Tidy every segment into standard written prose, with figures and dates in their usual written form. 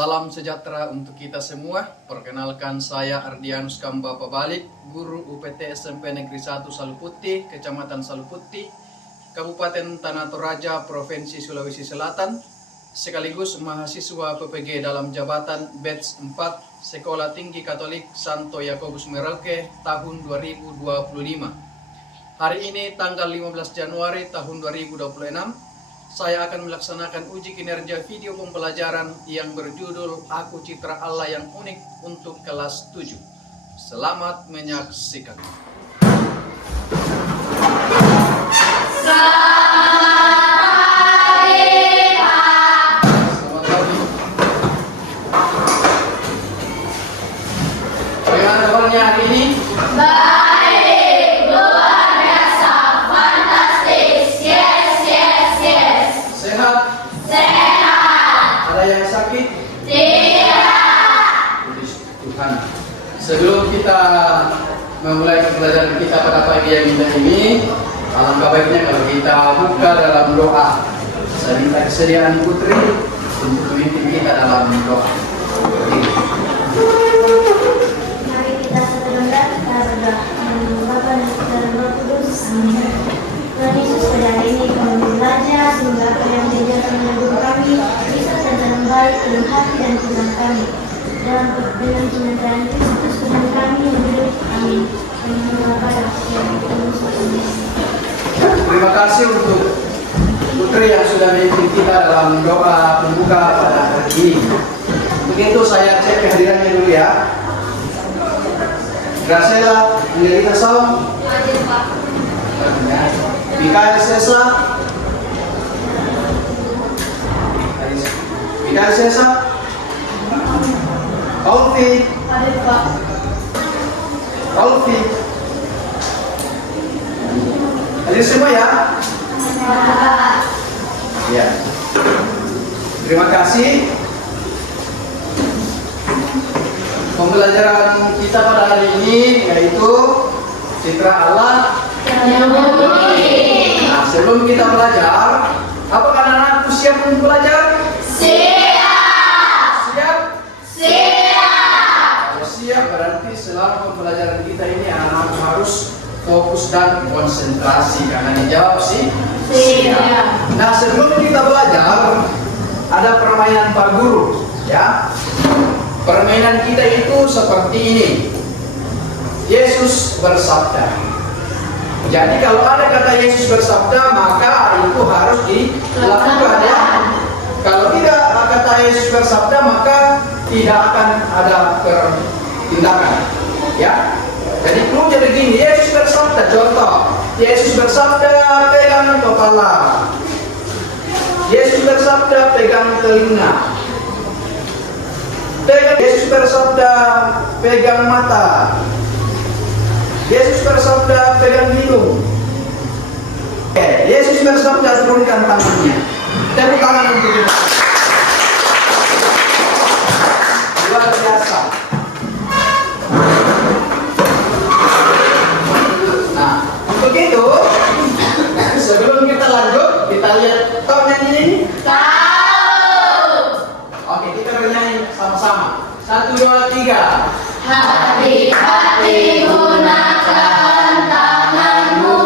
Salam sejahtera untuk kita semua. Perkenalkan, saya Ardianus Kamba Pabalik, guru UPT SMP Negeri 1 Saluputih, Kecamatan Saluputih, Kabupaten Tanah Toraja, Provinsi Sulawesi Selatan, sekaligus mahasiswa PPG dalam jabatan Batch 4 Sekolah Tinggi Katolik Santo Yakobus Merauke tahun 2025. Hari ini tanggal 15 Januari tahun 2026, saya akan melaksanakan uji kinerja video pembelajaran yang berjudul Aku Citra Allah yang Unik untuk kelas 7. Selamat menyaksikan. Bagaimana kabarnya hari ini? Baik, luar biasa, fantastis, yes. Sehat? Sehat. Ada yang sakit? Tidak. Puji Tuhan. Sebelum kita memulai pembelajaran kita pada pagi yang indah ini, alangkah baiknya kalau kita buka dalam doa. Saya minta kesediaan Putri untuk memimpin kita dalam doa. Mari kita sebentar kita berdoa. Bapa dan Putra dan Roh Kudus. Amin. Tuhan Yesus, pada hari ini kami belajar sehingga apa yang diajarkan oleh guru kami bisa tertanam baik dalam hati dan pikiran kami. Dengan penyertaan Kristus Tuhan kami yang hidup. Amin. Amin. Bapa dan Putra dan Roh Kudus. Terima kasih untuk Putri yang sudah memimpin kita dalam doa pembuka pada hari ini. Begitu saya cek kehadirannya dulu ya. Graciela Angelita Saum, Mikael Sesa, Alfi, hadir semua ya. Ya. Terima kasih. Pembelajaran kita pada hari ini yaitu Citra Allah Yang unik. Nah, sebelum kita belajar, apakah anak-anakku siap untuk belajar? Siap. Siap? Siap. Kalau siap berarti selama pembelajaran kita ini anak-anak harus fokus dan konsentrasi. Karena dijawab sih Siap. Nah, sebelum kita belajar, ada permainan Pak Guru, ya. Permainan kita itu seperti ini. Yesus bersabda. Jadi kalau ada kata Yesus bersabda, maka itu harus dilakukan ya. Kalau tidak kata Yesus bersabda, maka tidak akan ada tindakan. Ya. Jadi clue begini, Yesus bersabda, contoh. Yesus bersabda, pegang kepala. Yesus bersabda, pegang telinga. Yesus bersabda, pegang mata. Yesus bersabda, pegang hidung. Yesus bersabda, turunkan tangannya. Tepuk tangan untuk kita. Luar biasa. Nah, untuk itu, sebelum kita lanjut, kita lihat tahu nyanyi ini? Tahu. Oke, kita bernyanyi sama-sama. 1, 2, 3. Hati-hati gunakan tanganmu.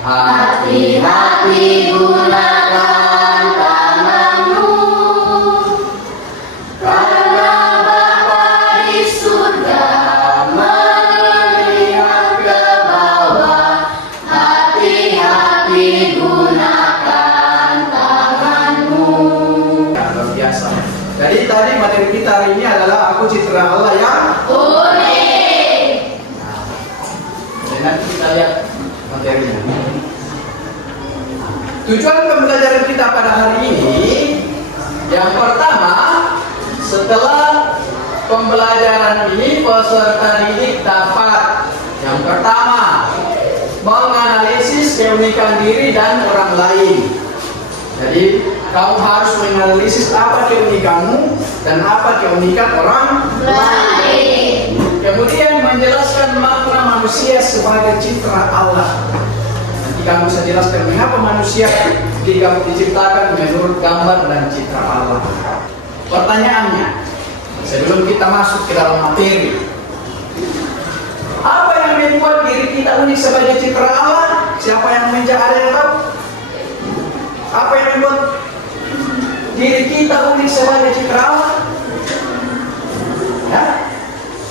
Hati-hati gunakan tanganmu. Karena Bapa di surga melihat ke bawah. Hati-hati gunakan tanganmu. Ya, luar biasa. Jadi tadi materi kita hari ini adalah Aku Citra Allah yang Unik. Jadi nanti kita lihat materinya. Tujuan pembelajaran kita pada hari ini, yang pertama, setelah pembelajaran ini peserta didik dapat yang pertama menganalisis keunikan diri dan orang lain. Jadi kamu harus menganalisis apa keunikanmu dan apa keunikan orang Lain. Kemudian menjelaskan makna manusia sebagai citra Allah. Nanti kamu bisa jelaskan mengapa manusia diciptakan menurut gambar dan citra Allah. pertanyaannya, sebelum kita masuk ke dalam materi, apa yang membuat diri kita unik sebagai citra Allah? Siapa yang ada yang tahu? Apa yang membuat diri kita unik sebagai citra Allah? Ya?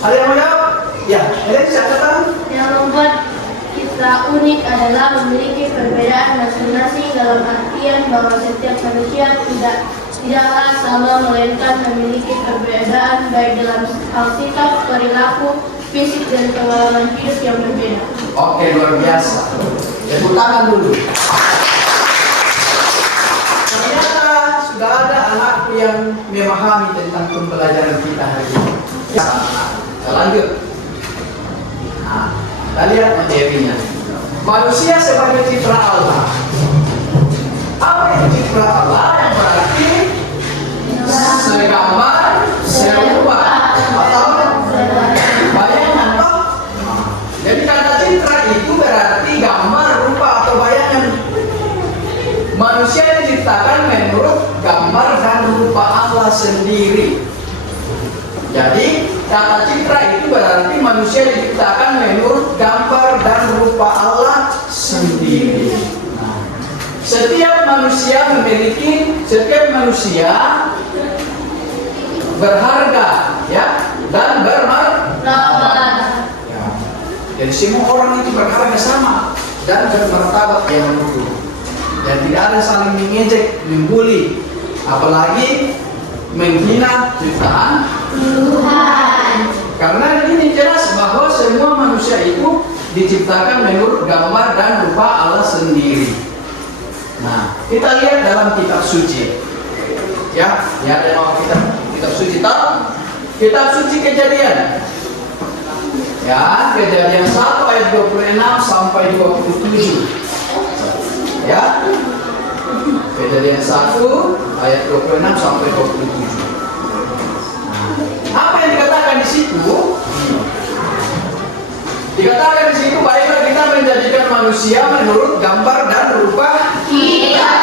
Ada yang mau jawab? Ya, ada siapa tahu? Yang membuat kita unik adalah memiliki perbedaan masing-masing dalam artian bahwa setiap manusia tidaklah sama, melainkan memiliki perbedaan baik dalam hal sikap, perilaku, fisik dan pengalaman hidup yang berbeda. Oke, luar biasa. Tepuk tangan dulu. Ternyata sudah ada anakku yang memahami tentang pembelajaran kita hari ini. Ya, kita lanjut. Nah, kita lihat materinya. Manusia sebagai citra Allah. Apa itu citra Allah? Yang berarti segambar, serupa, atau bayangan toh. Jadi kata citra itu berarti gambar, rupa atau bayangan. Manusia diciptakan menurut gambar dan rupa Allah sendiri. Jadi kata citra itu berarti manusia diciptakan menurut gambar dan rupa Allah sendiri. Setiap manusia berharga, ya, dan bermartabat. Ya. Jadi semua orang itu berharga sama dan bermartabat yang luhur. Dan tidak ada saling mengejek, membuli, apalagi menghina ciptaan Tuhan. Karena ini jelas bahwa semua manusia itu diciptakan menurut gambar dan rupa Allah sendiri. Nah, kita lihat dalam kitab suci. Ya, ada nama kitab suci tahu? Kitab suci Kejadian. Ya, Kejadian 1 ayat 26 sampai 27. Ya. Kejadian 1 ayat 26 sampai 27. Apa yang dikatakan di situ? Dikatakan di situ, baiklah kita menjadikan manusia menurut gambar dan rupa kita.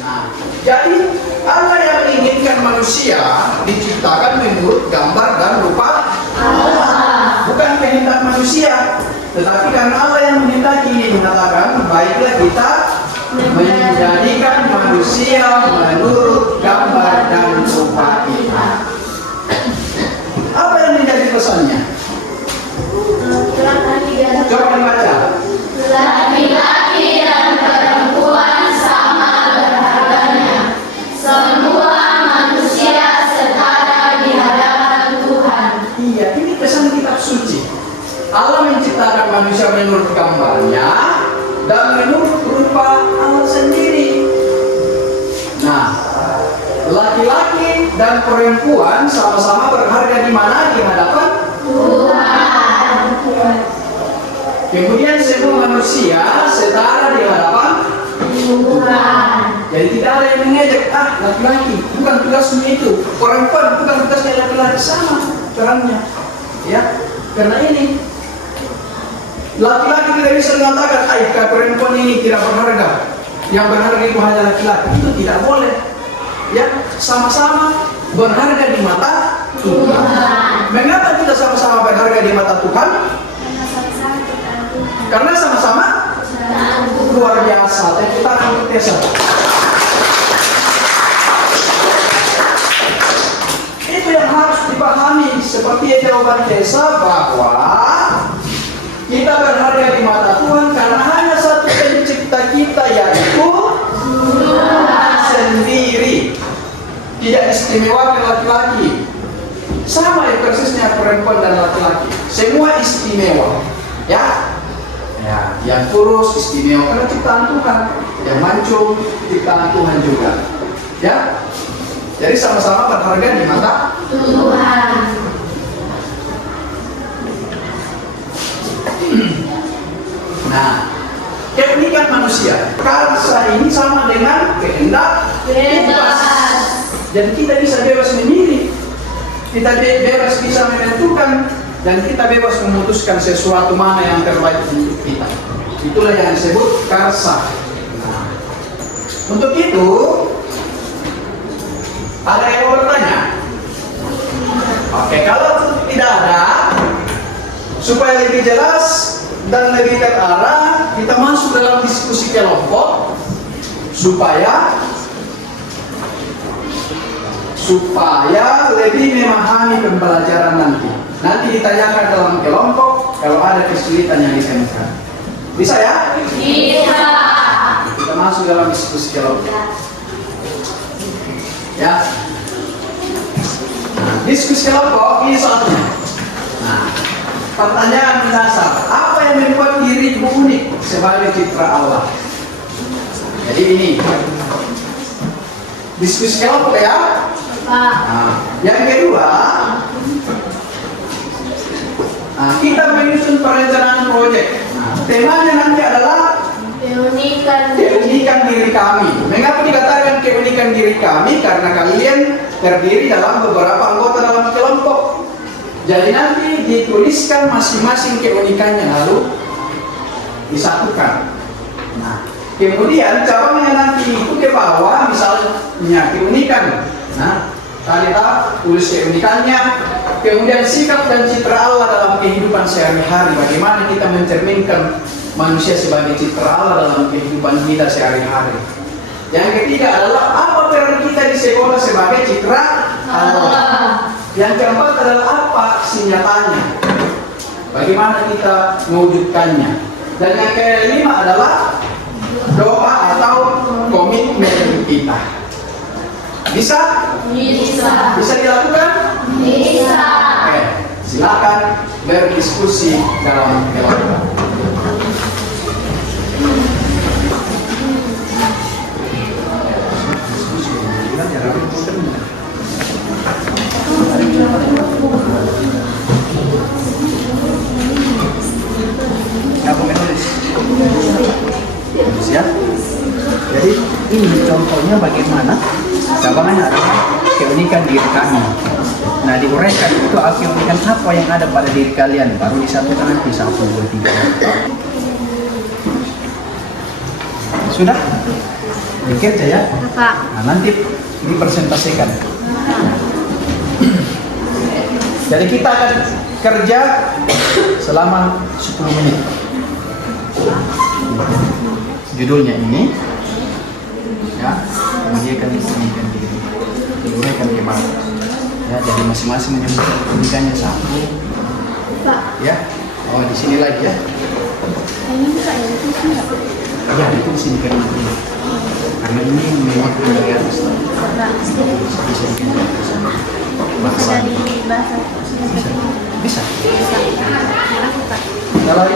Nah, jadi Allah yang menginginkan manusia diciptakan menurut gambar dan rupa Allah, bukan kehendak manusia. Tetapi karena Allah yang menghendaki ini mengatakan, baiklah kita menjadikan manusia menurut gambar dan rupa kita. Apa yang menjadi pesannya? Coba dibaca. Laki-laki dan perempuan sama berharganya. Semua manusia setara di hadapan Tuhan. Iya, ini pesan kitab suci. Allah menciptakan manusia menurut gambarnya dan menurut rupa Allah sendiri. Nah, laki-laki dan perempuan sama-sama berharga di mana? Di hadapan Tuhan. Kemudian semua manusia setara di hadapan Tuhan. Jadi tidak ada yang mengejek, laki-laki bukan tugasmu itu, perempuan bukan tugasnya laki-laki, sama perannya. Ya, karena ini laki-laki tidak bisa mengatakan, perempuan ini tidak berharga. Yang berharga itu hanya laki-laki, itu tidak boleh. Ya, sama-sama berharga di mata Tuhan. Mengapa kita sama-sama berharga di mata Tuhan? Karena sama-sama luar biasa. Kita akan Tessa. Itu yang harus dipahami, seperti jawaban Tessa, bahwa kita berharga di mata Tuhan karena hanya satu pencipta kita, yaitu Tuhan sendiri. Tidak istimewa laki-laki. Sama ya persisnya perempuan dan laki-laki. Semua istimewa. Ya, yang kurus istimewa karena ciptaan Tuhan, yang mancung ciptaan Tuhan juga. Ya, jadi sama-sama berharga di mata Tuhan. Nah, keunikan manusia, karsa ini sama dengan kehendak bebas. Dan kita bisa bebas memilih, kita bebas bisa menentukan, dan kita bebas memutuskan sesuatu mana yang terbaik untuk kita. Itulah yang disebut karsa. Nah, untuk itu Ada yang mau bertanya? Oke, kalau tidak ada, supaya lebih jelas dan lebih terarah, kita masuk dalam diskusi kelompok supaya lebih memahami pembelajaran nanti. Nanti ditanyakan dalam kelompok kalau ada kesulitan yang ditemukan. Bisa ya? Bisa. Kita masuk dalam diskusi kelompok. Ya. Nah, diskusi kelompok ini soalnya. Nah, pertanyaan mendasar, apa yang membuat dirimu unik sebagai citra Allah? Jadi ini diskusi kelompok ya. Nah, yang kedua, kita menyusun perencanaan proyek. Nah, temanya nanti adalah keunikan diri kami. Mengapa dikatakan keunikan diri kami? Karena kalian terdiri dalam beberapa anggota dalam kelompok. Jadi nanti dituliskan masing-masing keunikannya lalu disatukan. Nah, kemudian cabangnya nanti itu ke bawah, misalnya keunikan. Nah, kita tulis keunikannya. Kemudian sikap dan citra Allah dalam kehidupan sehari-hari. Bagaimana kita mencerminkan manusia sebagai citra Allah dalam kehidupan kita sehari-hari. Yang ketiga adalah apa peran kita di sekolah sebagai citra Allah. Yang keempat adalah apa aksi nyatanya. Bagaimana kita mewujudkannya. Dan yang kelima adalah doa atau komitmen kita. Bisa? Bisa. Bisa dilakukan? Bisa. Oke, silakan berdiskusi dalam kelompok. Apa menulis? Siap? Jadi ini contohnya bagaimana cabangannya adalah keunikan diri kami. Nah, diuraikan itu keunikan apa yang ada pada diri kalian, baru disatukan nanti 1, 2, 3. Sudah? Dikerja ya? Nah, nanti dipresentasikan. Jadi kita akan kerja selama 10 menit. Judulnya ini, ya, kemudian keunikan diri, kemudian ke bawah. Ya, jadi masing-masing menyebutkan keunikannya 1. Ya, oh di sini lagi ya. Ya, itu di sini kan. Karena ini memang dari atas. Bisa dikenal bahasa. Bisa. Kalau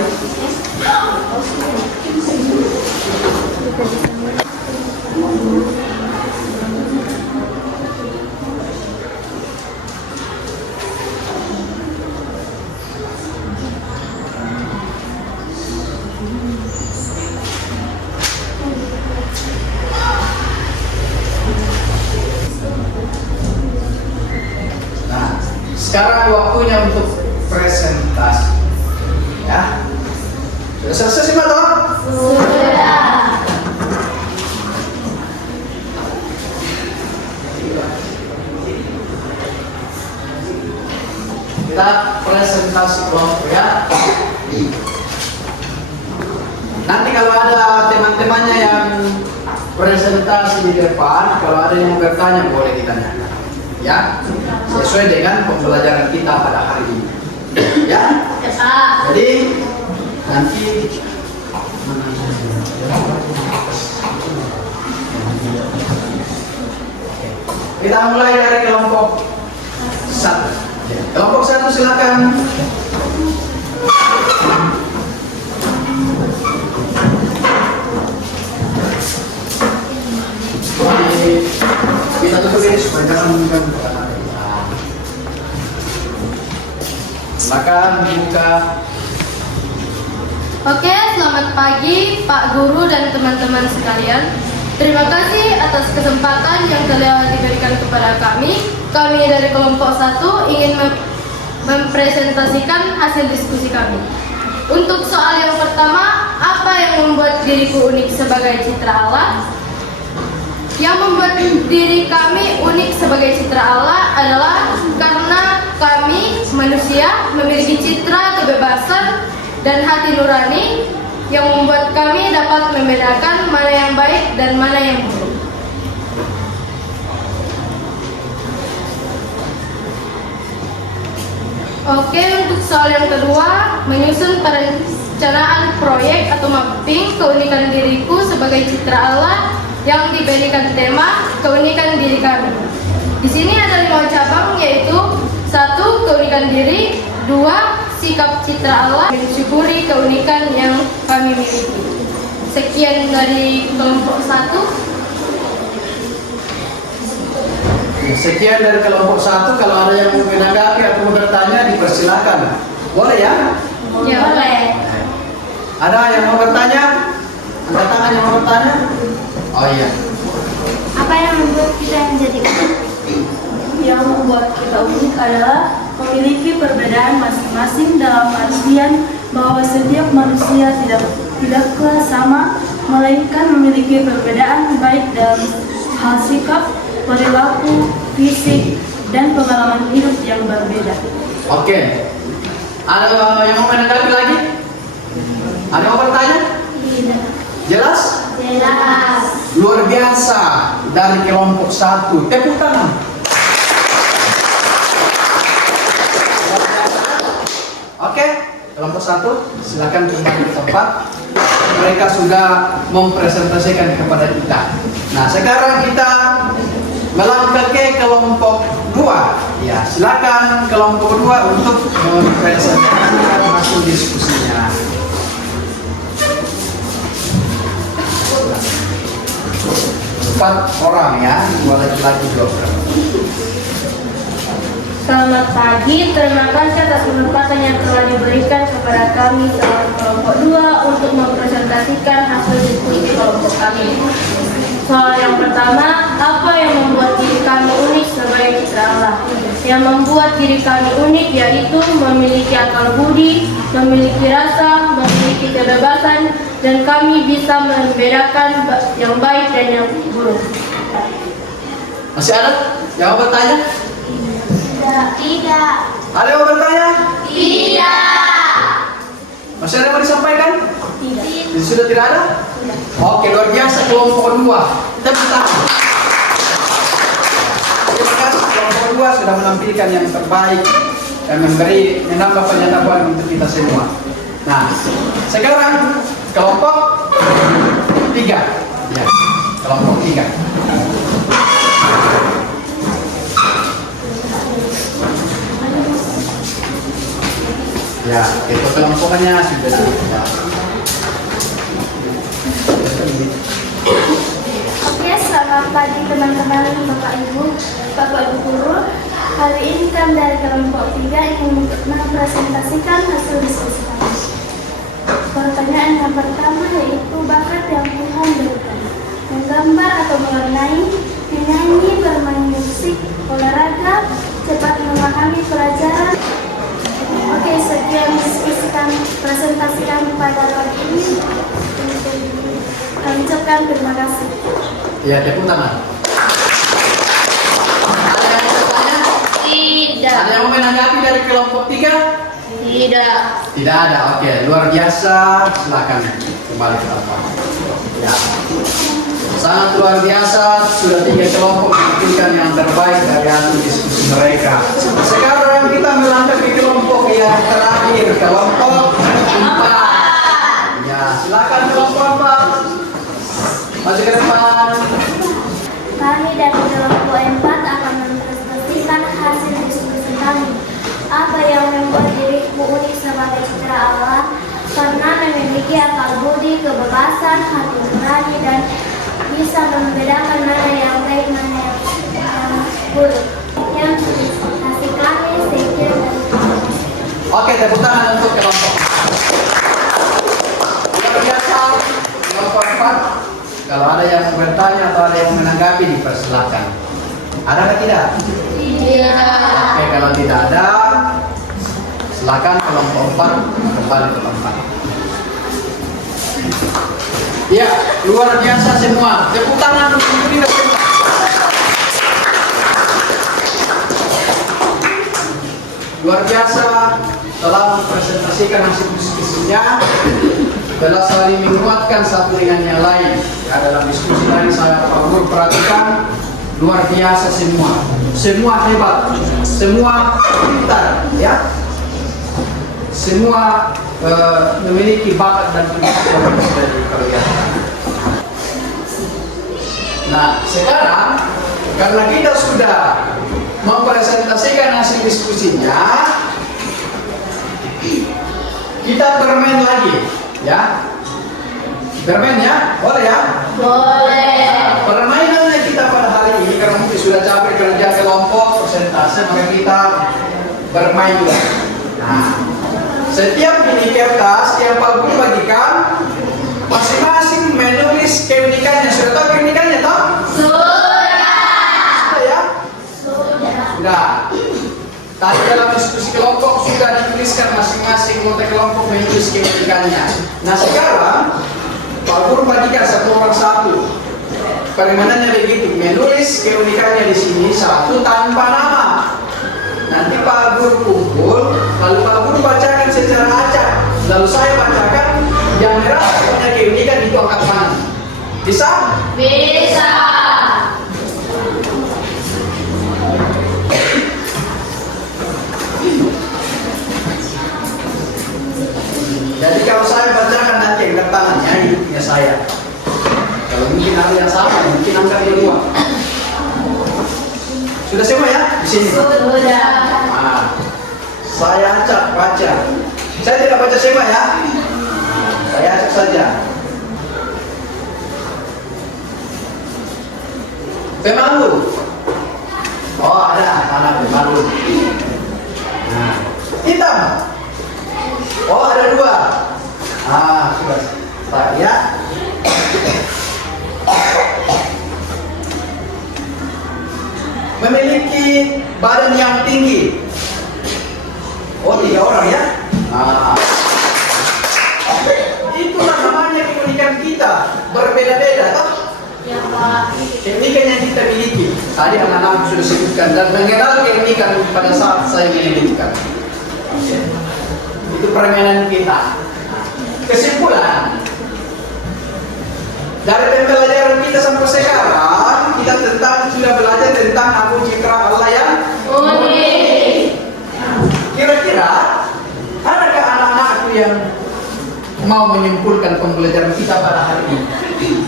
sekarang waktunya untuk presentasi. Ya. Sudah selesai semua toh? Sudah. Kita presentasi kelompok ya. Nanti kalau ada teman-temannya yang presentasi di depan, kalau ada yang bertanya boleh ditanyakan. Ya, sesuai dengan pembelajaran kita pada hari ini. Ya, jadi nanti kita mulai dari kelompok 1. Kelompok 1 silakan. Kita tutup ini supaya jangan mengganggu. Silakan buka. Oke, selamat pagi Pak Guru dan teman-teman sekalian. Terima kasih atas kesempatan yang telah diberikan kepada kami. Kami dari kelompok 1 ingin mempresentasikan hasil diskusi kami. Untuk soal yang pertama, apa yang membuat diriku unik sebagai citra Allah? Yang membuat diri kami unik sebagai citra Allah adalah karena kami manusia memiliki citra kebebasan dan hati nurani yang membuat kami dapat membedakan mana yang baik dan mana yang buruk. Oke, untuk soal yang kedua, menyusun perencanaan proyek atau mapping keunikan diriku sebagai citra Allah yang diberikan tema keunikan diri kami. Di sini ada 5 cabang, yaitu 1. Keunikan diri, 2. Sikap citra Allah, mensyukuri keunikan yang kami miliki. Sekian dari kelompok 1. Sekian dari kelompok 1. Kalau ada yang mau menanggapi atau mau bertanya, dipersilakan. Boleh ya? Ya, boleh. Ada yang mau bertanya? Angkat tangan yang mau bertanya? Oh iya. Apa yang membuat kita menjadi unik? Yang membuat kita unik adalah memiliki perbedaan masing-masing dalam artian bahwa setiap manusia tidaklah sama, melainkan memiliki perbedaan baik dalam hal sikap, perilaku, fisik, dan pengalaman hidup yang berbeda. Oke. Ada yang mau menanggapi lagi? Ada yang mau bertanya? Tidak. Jelas? Jelas. Luar biasa dari kelompok 1. Tepuk tangan. Oke, kelompok 1 silakan kembali ke tempat. Mereka sudah mempresentasikan kepada kita. Nah, sekarang kita melangkah ke kelompok 2. Ya, silakan kelompok 2 untuk mempresentasikan hasil diskusinya. Empat orang ya, 2 laki-laki 2 perempuan. Selamat pagi, terima kasih atas kesempatan yang telah diberikan kepada kami selaku kelompok 2 untuk mempresentasikan hasil diskusi kelompok kami. Soal yang pertama, apa yang membuat diri kami unik sebagai citra Allah? Yang membuat diri kami unik yaitu memiliki akal budi, memiliki rasa, memiliki kebebasan, dan kami bisa membedakan yang baik dan yang buruk. Masih ada yang mau bertanya? Tidak. Ada yang mau bertanya? Tidak. Masih ada yang mau disampaikan? Tidak. Sudah tidak ada? Oke, luar biasa kelompok 2. Tepuk tangan. Terima kasih kelompok 2 sudah menampilkan yang terbaik dan menambah pengetahuan untuk kita semua. Nah, sekarang kelompok 3. Ya, kelompok 3. Ya, itu kelompokannya sudah. Ya. Oke, selamat pagi teman-teman, Bapak Ibu Guru. Hari ini kami dari kelompok 3 ingin mempresentasikan hasil diskusi kami. Pertanyaan yang pertama yaitu bakat yang Tuhan berikan. Menggambar atau mewarnai, menyanyi, bermain musik, olahraga, cepat memahami pelajaran. Oke, sekian diskusi kami, presentasi kami pada pagi ini. Kami ucapkan terima kasih. Ya, tepuk tangan. Ada yang mau bertanya? Tidak. Ada yang mau menanggapi dari kelompok 3? Tidak. Tidak ada. Oke, luar biasa. Silakan kembali ke tempat. Ya. Sangat luar biasa. Sudah 3 kelompok menampilkan yang terbaik dari hasil diskusi mereka. Sekarang kita melangkah ke kelompok yang terakhir, kelompok 4. Ya, silakan kelompok 4. Maju ke depan. Kami dari kelompok 4 akan mempresentasikan hasil diskusi kami. Apa yang membuat diriku unik sebagai citra Allah? Karena memiliki akal budi, kebebasan, hati nurani, dan bisa membedakan mana yang baik, mana yang buruk. Yang presentasi kami sekian dari kami. Oke, tepuk tangan untuk kelompok. Luar biasa, kelompok 4. Kalau ada yang mau bertanya atau ada yang menanggapi, dipersilakan. Ada atau tidak? Tidak. Oke, kalau tidak ada, silakan kelompok 4 kembali ke tempat. Ya, luar biasa semua. Tepuk tangan untuk diri semua. luar biasa telah mempresentasikan hasil diskusinya, telah saling menguatkan satu dengan yang lain. Ya, dalam diskusi tadi saya Pak Guru perhatikan luar biasa semua hebat, semua pintar, ya, semua memiliki bakat dan kemampuan yang sudah diperlihatkan. Nah, sekarang karena kita sudah mempresentasikan hasil diskusinya, kita bermain lagi, ya. Bermain ya, boleh ya? Boleh. Permainannya kita pada hari ini karena mungkin sudah capek kerja kelompok, persentase, maka kita bermain juga. Nah, setiap ini kertas yang Pak Guru bagikan, masing-masing menulis keunikannya. Sudah tahu keunikannya, toh? Sudah ya? Sudah. Tadi dalam diskusi kelompok sudah dituliskan masing-masing anggota kelompok menulis keunikannya. Nah sekarang Pak Guru bagikan satu orang satu. Permainannya begitu, menulis keunikannya di sini satu tanpa nama. Nanti Pak Guru kumpul, lalu Pak Guru bacakan secara acak. Lalu saya bacakan yang merah punya keunikan itu angkat tangan. Bisa? Bisa. Jadi kalau saya bacakan nanti angkat tangannya itu punya saya. Kalau mungkin ada yang sama, mungkin angkat di luar. Sudah semua ya? Di sini. Sudah. Nah, saya acak baca. Saya tidak baca semua ya. Saya acak saja. Pemandu. Oh ada tanah pemandu. Nah, hitam. Oh ada dua. Ah sudah. Pak ya. Memiliki badan yang tinggi. Oh 3 orang ya. Nah, itulah namanya keunikan kita. Berbeda-beda toh. Ya Pak. Keunikan yang kita miliki. Tadi anak-anak sudah sebutkan dan mengenal keunikan pada saat saya menyebutkan. Itu permainan kita. Kesimpulan dari pembelajaran kita sampai sekarang, kita sudah belajar tentang Abu Citra Allah yang Unik. Kira-kira adakah anak-anakku yang mau menyimpulkan pembelajaran kita pada hari ini?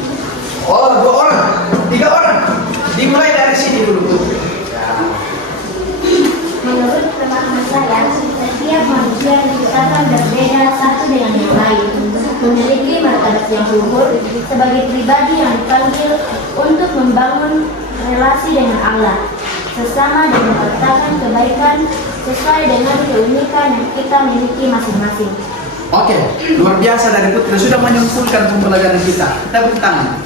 Oh, 2 orang, 3 orang. Dimulai dari sini dulu. Menurut pemahaman saya, setiap manusia diciptakan berbeda satu dengan yang lain, memiliki martabat yang luhur sebagai pribadi yang dipanggil untuk membangun relasi dengan Allah, sesama dan menciptakan kebaikan sesuai dengan keunikan yang kita miliki masing-masing. Oke, luar biasa dari Putri sudah menyimpulkan pembelajaran kita. Tepuk tangan.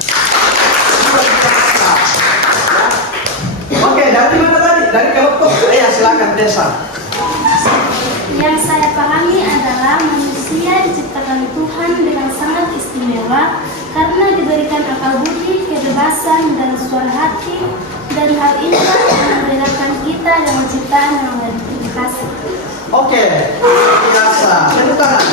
Oke, dari mana tadi? Dari kelompok. Ya, silakan Desa. Yang saya pahami adalah manusia diciptakan Tuhan dengan sangat istimewa karena diberikan akal budi, kebebasan, dan suara hati, dan hal inilah yang membedakan kita dengan ciptaan yang lebih kasih. Oke, biasa. Tepuk tangan.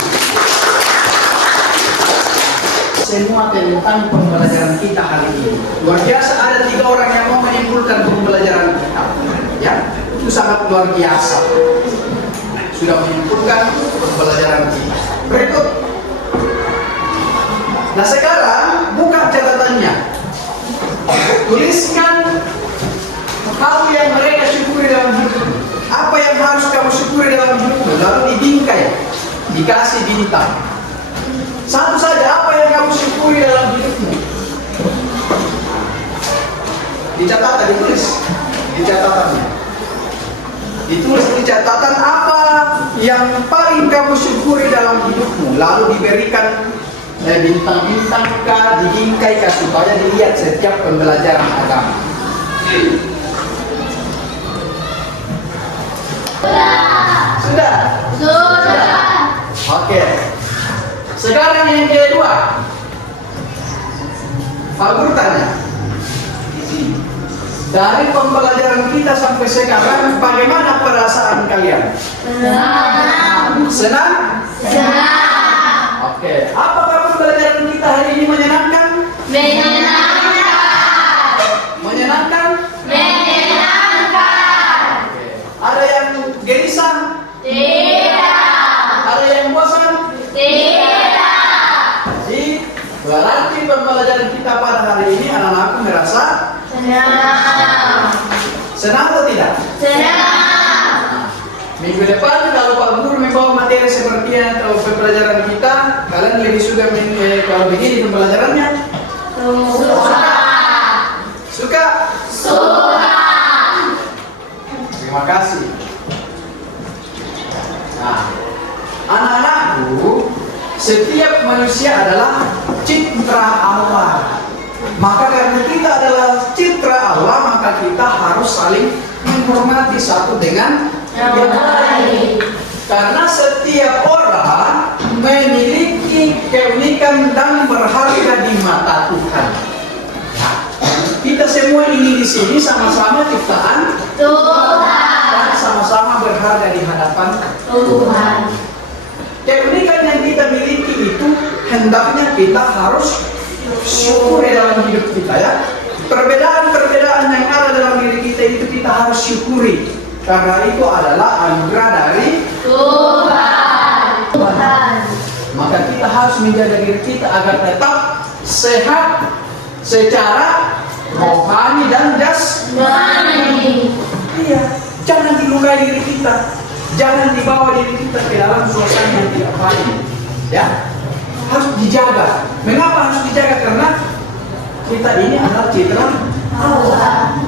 Semua tentang pembelajaran kita hari ini. Luar biasa ada 3 orang yang mau menyimpulkan pembelajaran kita. Ya, itu sangat luar biasa. Sudah menyimpulkan pembelajaran kita. Berikut. Nah sekarang buka catatannya. Tuliskan hal yang mereka syukuri dalam hidup. Apa yang harus kamu syukuri dalam hidupmu? Lalu dibingkai, dikasih bintang. Satu saja apa yang kamu syukuri dalam hidupmu. Di catatan ditulis, di catatannya. Ditulis di catatan apa yang paling kamu syukuri dalam hidupmu. Lalu diberikan bintang-bintang kah, dibingkai kah supaya dilihat setiap pembelajaran agama. Sudah? Sudah. Oke. Sekarang yang kedua. Pak Guru tanya. Dari pembelajaran kita sampai sekarang, bagaimana perasaan kalian? Senang. Senang? Senang. Oke. Apakah pembelajaran kita hari ini menyenangkan? Menyenangkan. Menyenangkan? Menyenangkan. Oke. Ada yang gelisah? Tidak. Ada yang bosan? Tidak. Jadi berarti pembelajaran kita pada hari ini anak-anakku merasa Senang. senang atau tidak? Senang. Minggu depan kalau Pak Guru membawa materi seperti ini atau pembelajaran kita, kalian lebih suka kalau begini pembelajarannya? Suka. Suka? Suka. Terima kasih. Nah, anak-anakku, setiap manusia adalah citra Allah. Maka karena kita adalah citra Allah, maka kita harus saling menghormati satu dengan yang lain. Karena setiap orang memiliki keunikan dan berharga di mata Tuhan. Nah, kita semua ini di sini sama-sama ciptaan Tuhan. dan sama-sama berharga di hadapan Tuhan. Keunikan yang kita miliki itu hendaknya kita harus syukuri dalam hidup kita, ya. Perbedaan-perbedaan yang ada dalam diri kita itu kita harus syukuri, karena itu adalah anugerah dari Tuhan. Maka kita harus menjaga diri kita agar tetap sehat secara rohani dan jasmani. Iya, jangan dilukai diri kita, jangan dibawa diri kita ke dalam suasana yang tidak baik, ya. Harus dijaga. Mengapa harus dijaga? Karena kita ini adalah citra Allah.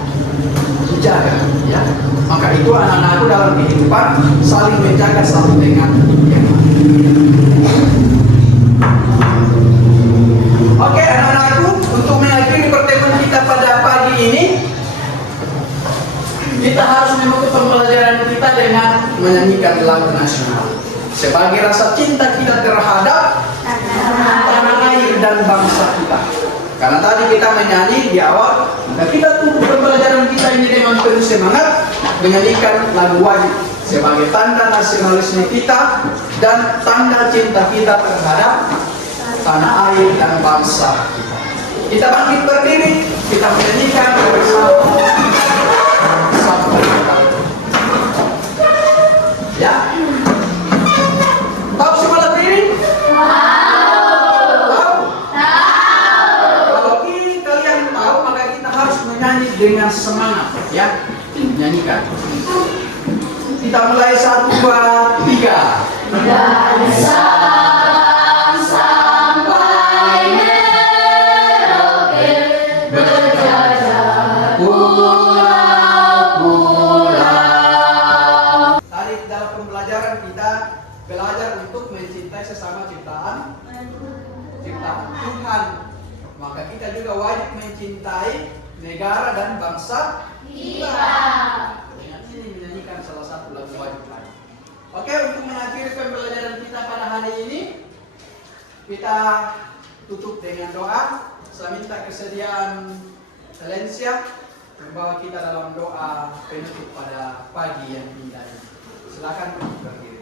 Dijaga, ya. Maka itu anak-anakku dalam kehidupan saling menjaga satu dengan yang lain. Oke, anak-anakku, untuk mengakhiri pertemuan kita pada pagi ini, kita harus menutup pembelajaran kita dengan menyanyikan lagu nasional sebagai rasa cinta kita terhadap tanah air dan bangsa kita. Karena tadi kita menyanyi di awal, dan kita tutup pembelajaran kita ini dengan penuh semangat menyanyikan lagu wajib sebagai tanda nasionalisme kita dan tanda cinta kita terhadap tanah air dan bangsa kita. Kita bangkit berdiri, kita menyanyikan bersama. Ya, tahu semua lagu ini? Tahu? Kalau ini kalian tahu, maka kita harus menyanyi dengan semangat, ya. Nyanyikan. Kita mulai 1, 2, 3. Dari Sabang sampai Merauke berjajah pulau-pulau. Tadi dalam pembelajaran kita belajar untuk mencintai sesama ciptaan Tuhan. Maka kita juga wajib mencintai negara dan bangsa kita. Dengan ini menyanyikan salah satu lagu wajib lagi. Oke, untuk mengakhiri pembelajaran kita pada hari ini, kita tutup dengan doa. Saya minta kesediaan Valencia membawa kita dalam doa penutup pada pagi yang indah ini. Silakan berdiri.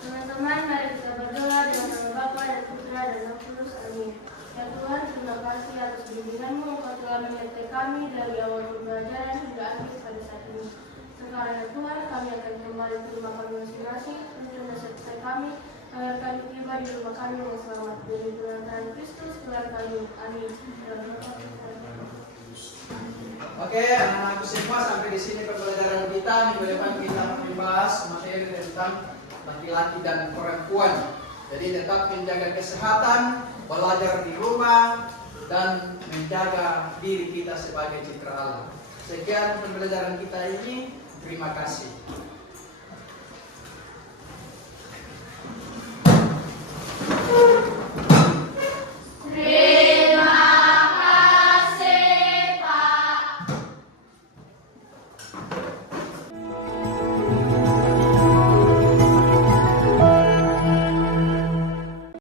Teman-teman, mari kita berdoa dengan nama Bapa dan Putra dan Roh Kudus. Amin. Ya Tuhan, terima kasih atas bimbingan-Mu. Engkau telah menyertai kami dari awal pembelajaran hingga akhir pada saat ini. Sekarang ya Tuhan, kami akan kembali ke rumah kami masing-masing. Tuntun dan sertai kami agar kami tiba di rumah kami yang selamat. Demi Tuhan Kristus, Tuhan kami. Amin. Oke, anak-anakku semua, sampai di sini pembelajaran kita. Minggu depan kita membahas materi tentang laki-laki dan perempuan. Jadi tetap menjaga kesehatan, belajar di rumah, dan menjaga diri kita sebagai citra Allah. Sekian pembelajaran kita ini. Terima kasih.